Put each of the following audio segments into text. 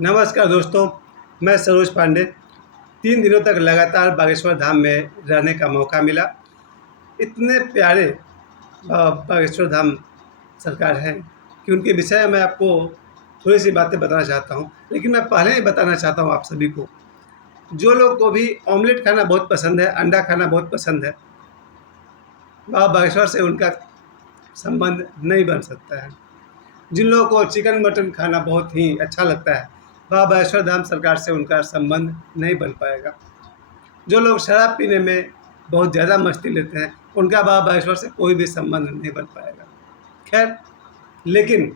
नमस्कार दोस्तों, मैं सरोज पांडे। 3 दिनों तक लगातार बागेश्वर धाम में रहने का मौका मिला। इतने प्यारे बागेश्वर धाम सरकार हैं कि उनके विषय में आपको थोड़ी सी बातें बताना चाहता हूँ। लेकिन मैं पहले ही बताना चाहता हूँ आप सभी को, जो लोग को भी ऑमलेट खाना बहुत पसंद है, अंडा खाना बहुत पसंद है, बाबा बागेश्वर से उनका संबंध नहीं बन सकता है। जिन लोगों को चिकन मटन खाना बहुत ही अच्छा लगता है, बाबा बागेश्वर धाम सरकार से उनका संबंध नहीं बन पाएगा। जो लोग शराब पीने में बहुत ज़्यादा मस्ती लेते हैं, उनका बाबा बागेश्वर से कोई भी संबंध नहीं बन पाएगा। खैर, लेकिन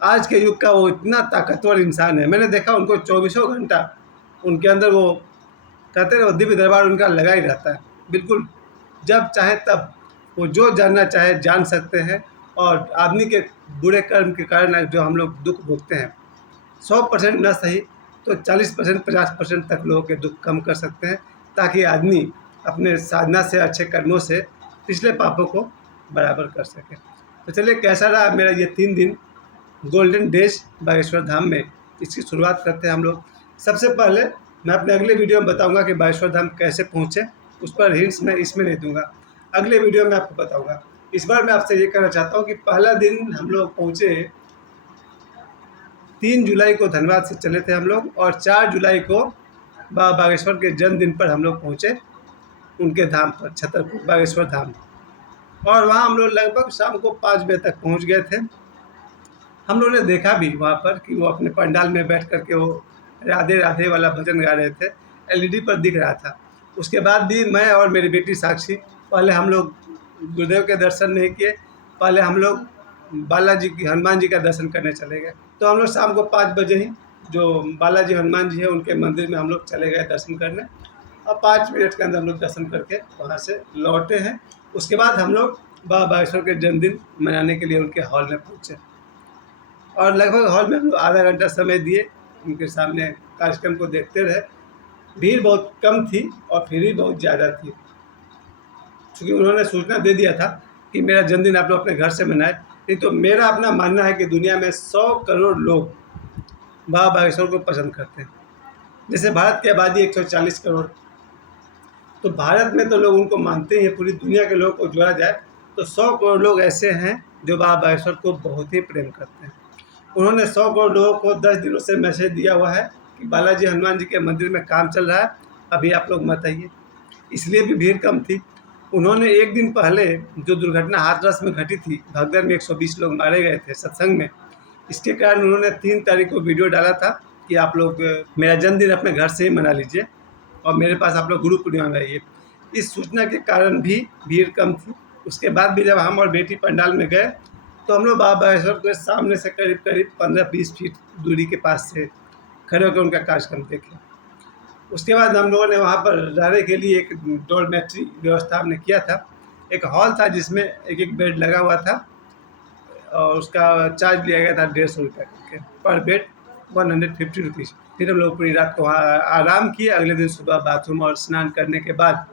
आज के युग का वो इतना ताकतवर इंसान है, मैंने देखा उनको 24 घंटा उनके अंदर वो कहते हैं वो दिव्य दरबार उनका लगा ही रहता है। बिल्कुल जब चाहे तब वो जो जानना चाहे जान सकते हैं। और आदमी के बुरे कर्म के कारण जो हम लोग दुख भोगते हैं, 100% न सही तो 40% 50% तक लोगों के दुख कम कर सकते हैं, ताकि आदमी अपने साधना से, अच्छे कर्मों से पिछले पापों को बराबर कर सके। तो चलिए, कैसा रहा मेरा ये 3 दिन गोल्डन डेज बागेश्वर धाम में, इसकी शुरुआत करते हैं हम लोग। सबसे पहले मैं अपने अगले वीडियो में बताऊंगा कि बागेश्वर धाम कैसे पहुँचे। उस पर हिंट्स मैं इसमें नहीं दूंगा, अगले वीडियो में आपको बताऊंगा। इस बार मैं आपसे ये कहना चाहता हूँ कि पहला दिन हम लोग पहुँचे 3 जुलाई को धनबाद से चले थे हम लोग, और 4 जुलाई को बाबा बागेश्वर के जन्मदिन पर हम लोग पहुँचे उनके धाम पर, छतरपुर बागेश्वर धाम। और वहाँ हम लोग लगभग शाम को 5 बजे तक पहुँच गए थे। हम लोगों ने देखा भी वहाँ पर कि वो अपने पंडाल में बैठ कर के वो राधे राधे वाला भजन गा रहे थे, एलईडी पर दिख रहा था। उसके बाद भी मैं और मेरी बेटी साक्षी, पहले हम लोग गुरुदेव के दर्शन नहीं किए, पहले हम लोग बालाजी की, हनुमान जी का दर्शन करने चले गए। तो हम लोग शाम को 5 बजे ही जो बालाजी हनुमान जी है उनके मंदिर में हम लोग चले गए दर्शन करने, और 5 मिनट के अंदर हम लोग दर्शन करके वहाँ से लौटे हैं। उसके बाद हम लोग बाबा बागेश्वर के जन्मदिन मनाने के लिए उनके हॉल में पहुँचे, और लगभग हॉल में हम लोग आधा घंटा समय दिए, उनके सामने कार्यक्रम को देखते रहे। भीड़ बहुत कम थी और भीड़ भी बहुत ज़्यादा थी, क्योंकि उन्होंने सूचना दे दिया था कि मेरा जन्मदिन आप लोग अपने घर से मनाएं। नहीं तो मेरा अपना मानना है कि दुनिया में 100 करोड़ लोग बाबा बागेश्वर को पसंद करते हैं। जैसे भारत की आबादी 140 करोड़, तो भारत में तो लोग उनको मानते ही हैं। पूरी दुनिया के लोगों को जोड़ा जाए तो 100 करोड़ लोग ऐसे हैं जो बाबा बागेश्वर को बहुत ही प्रेम करते हैं। उन्होंने 100 करोड़ लोगों को 10 दिनों से मैसेज दिया हुआ है कि बालाजी हनुमान जी के मंदिर में काम चल रहा है, अभी आप लोग मत आइए। इसलिए भी भीड़ कम थी। उन्होंने एक दिन पहले जो दुर्घटना हाथरस में घटी थी, भगदड़ में 120 लोग मारे गए थे सत्संग में, इसके कारण उन्होंने 3 तारीख को वीडियो डाला था कि आप लोग मेरा जन्मदिन अपने घर से ही मना लीजिए और मेरे पास आप लोग गुरु पूर्णिमा में आइए। इस सूचना के कारण भी भीड़ कम थी। उसके बाद भी जब हम और बेटी पंडाल में गए तो हम लोग बाबा बागेश्वर के सामने से करीब 15-20 फीट दूरी के पास से खड़े होकर उनका कार्यक्रम देखे। उसके बाद हम लोगों ने वहाँ पर रहने के लिए एक डॉर्मेट्री व्यवस्था हमने किया था। एक हॉल था जिसमें एक एक बेड लगा हुआ था, और उसका चार्ज लिया गया था 150 रुपये करके पर बेड, 150 रुपीज़। फिर हम लोग पूरी रात को वहाँ आराम किए। अगले दिन सुबह बाथरूम और स्नान करने के बाद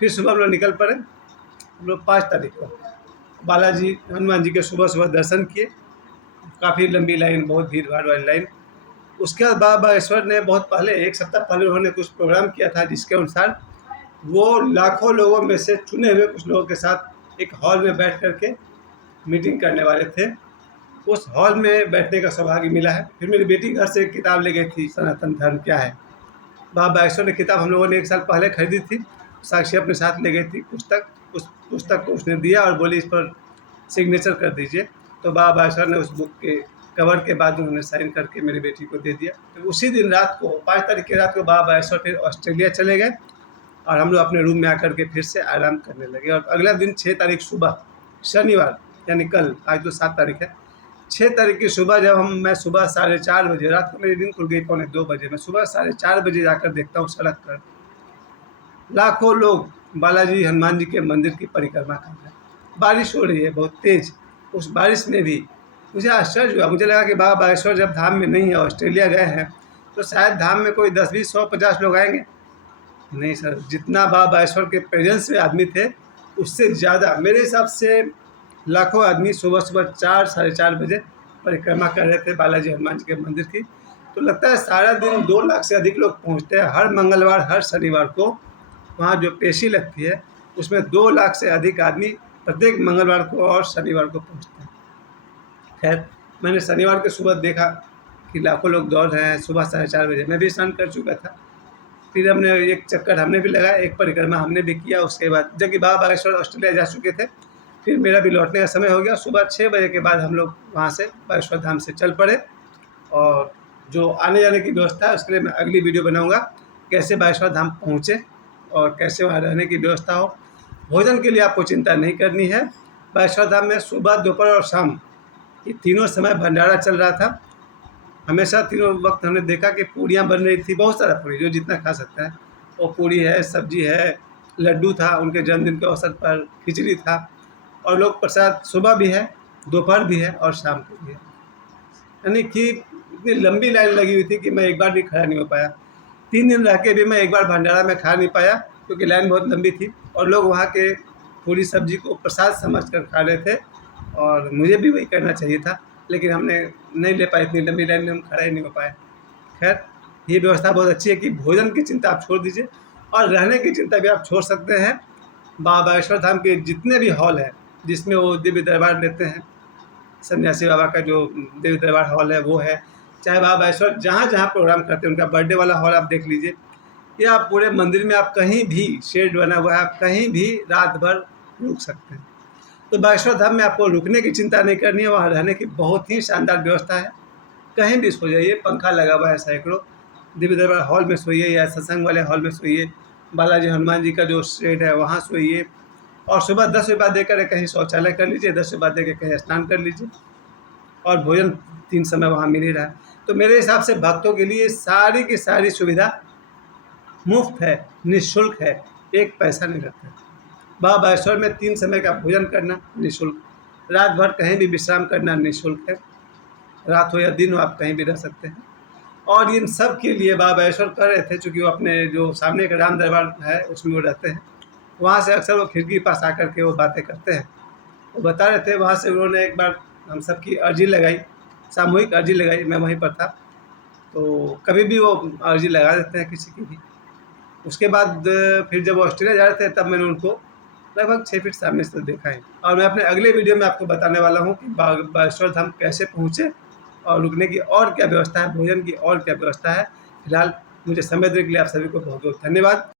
फिर सुबह हम लोग निकल पड़े। हम लोग 5 तारीख को बालाजी हनुमान जी के सुबह सुबह दर्शन किए। काफ़ी लंबी लाइन, बहुत भीड़ भाड़ वाली लाइन। उसके बाद बाबा बागेश्वर ने बहुत पहले, 1 सप्ताह पहले उन्होंने कुछ प्रोग्राम किया था, जिसके अनुसार वो लाखों लोगों में से चुने हुए कुछ लोगों के साथ एक हॉल में बैठ कर के मीटिंग करने वाले थे। उस हॉल में बैठने का सौभाग्य मिला है। फिर मेरी बेटी घर से एक किताब ले गई थी, सनातन धर्म क्या है। बाबा बागेश्वर ने किताब हम लोगों ने 1 साल पहले खरीदी थी। साक्षी अपने साथ ले गई थी पुस्तक। उस पुस्तक को उसने दिया और बोली इस पर सिग्नेचर कर दीजिए। तो बाबा बागेश्वर ने उस बुक के कवर के बाद उन्होंने साइन करके मेरी बेटी को दे दिया। तो उसी दिन रात को, 5 तारीख की रात को, बाबा बागेश्वर फिर ऑस्ट्रेलिया चले गए, और हम लोग अपने रूम में आकर के फिर से आराम करने लगे। और अगला दिन 6 तारीख सुबह, शनिवार, यानी कल, आज तो 7 तारीख है, 6 तारीख की सुबह जब मैं सुबह 4:30 बजे, रात को मेरी नींद खुल गई 1:45 बजे, मैं सुबह 4:30 बजे जाकर देखता हूँ सड़क पर लाखों लोग बालाजी हनुमान जी के मंदिर की परिक्रमा कर रहे हैं। बारिश हो रही है बहुत तेज़। उस बारिश में भी मुझे आश्चर्य हुआ। मुझे लगा कि बाबा बागेश्वर जब धाम में नहीं है, ऑस्ट्रेलिया गए हैं, तो शायद धाम में कोई 10, 20, 100, 50 लोग आएंगे। नहीं सर, जितना बाबा बागेश्वर के प्रेजेंस में आदमी थे, उससे ज़्यादा, मेरे हिसाब से लाखों आदमी सुबह सुबह 4, 4:30 बजे परिक्रमा कर रहे थे बालाजी हनुमान जी के मंदिर की। तो लगता है सारा दिन 2 लाख से अधिक लोग पहुंचते हैं। हर मंगलवार, हर शनिवार को वहाँ जो पेशी लगती है उसमें 2 लाख से अधिक आदमी प्रत्येक मंगलवार को और शनिवार को पहुँचते हैं। खैर, मैंने शनिवार के सुबह देखा कि लाखों लोग दौड़ रहे हैं। सुबह 4:30 बजे मैं भी स्नान कर चुका था। फिर हमने एक चक्कर हमने भी लगाया, एक परिक्रमा हमने भी किया। उसके बाद जबकि बाबा बागेश्वर ऑस्ट्रेलिया जा चुके थे, फिर मेरा भी लौटने का समय हो गया। सुबह 6 बजे के बाद हम लोग वहाँ से बागेश्वर धाम से चल पड़े। और जो आने जाने की व्यवस्था है उसके लिए मैं अगली वीडियो बनाऊँगा, कैसे बागेश्वर धाम पहुँचे और कैसे वहाँ रहने की व्यवस्था हो। भोजन के लिए आपको चिंता नहीं करनी है। बागेश्वर धाम में सुबह, दोपहर और शाम ये तीनों समय भंडारा चल रहा था। हमेशा तीनों वक्त हमने देखा कि पूड़ियाँ बन रही थी, बहुत सारा पूड़ी, जो जितना खा सकता है वो पूड़ी है, सब्जी है, लड्डू था, उनके जन्मदिन के अवसर पर खिचड़ी था। और लोग प्रसाद सुबह भी है, दोपहर भी है और शाम को भी है। यानी कि इतनी लंबी लाइन लगी हुई थी कि मैं एक बार भी खड़ा नहीं हो पाया। 3 दिन रह के भी मैं एक बार भंडारा में खा नहीं पाया, क्योंकि लाइन बहुत लंबी थी और लोग वहाँ के पूरी सब्जी को प्रसाद समझकर खा रहे थे। और मुझे भी वही करना चाहिए था, लेकिन हमने नहीं ले पाए, इतनी लंबी लाइन में हम खड़ा ही नहीं हो पाए। खैर, ये व्यवस्था बहुत अच्छी है कि भोजन की चिंता आप छोड़ दीजिए और रहने की चिंता भी आप छोड़ सकते हैं। बाबा बागेश्वर धाम के जितने भी हॉल हैं जिसमें वो दिव्य दरबार लेते हैं, सन्यासी बाबा का जो दिव्य दरबार हॉल है वो है, चाहे बाबा बागेश्वर जहाँ जहाँ प्रोग्राम करते हैं उनका बर्थडे वाला हॉल आप देख लीजिए, या आप पूरे मंदिर में आप कहीं भी शेड बना हुआ है, आप कहीं भी रात भर रुक सकते हैं। तो बागेश्वर धाम में आपको रुकने की चिंता नहीं करनी है, वहाँ रहने की बहुत ही शानदार व्यवस्था है। कहीं भी सो जाइए, पंखा लगा हुआ है सैकड़ों, दिव्य दरबार हॉल में सोइए या सत्संग वाले हॉल में सोइए, बालाजी हनुमान जी का जो शेड है वहाँ सोइए। और सुबह 10 बजे बाद देकर कहीं शौचालय कर लीजिए, 10 बजे बाद देकर कहीं स्नान कर लीजिए। और भोजन 3 समय वहाँ मिल ही रहा है। तो मेरे हिसाब से भक्तों के लिए सारी की सारी सुविधा मुफ्त है, निःशुल्क है, एक पैसा नहीं लगता है। बाबा बागेश्वर में 3 समय का भोजन करना निःशुल्क, रात भर कहीं भी विश्राम करना निःशुल्क है। रात हो या दिन हो, आप कहीं भी रह सकते हैं। और इन सब के लिए बाबा बागेश्वर कर रहे थे, चूँकि वो अपने जो सामने का राम दरबार है उसमें वो रहते हैं। वहाँ से अक्सर वो खिड़की के पास आकर के वो बातें करते हैं। वो बता रहे थे, वहाँ से उन्होंने एक बार हम सब की अर्जी लगाई, सामूहिक अर्जी लगाई, मैं वहीं पर था। तो कभी भी वो अर्जी लगा देते हैं किसी की भी। उसके बाद फिर जब वो ऑस्ट्रेलिया जा रहे थे तब मैंने उनको लगभग 6 फीट सामने से देखा है। और मैं अपने अगले वीडियो में आपको बताने वाला हूँ कि बागेश्वर धाम कैसे पहुँचे और रुकने की और क्या व्यवस्था है, भोजन की और क्या व्यवस्था है। फिलहाल मुझे समय देने के लिए आप सभी को बहुत बहुत धन्यवाद।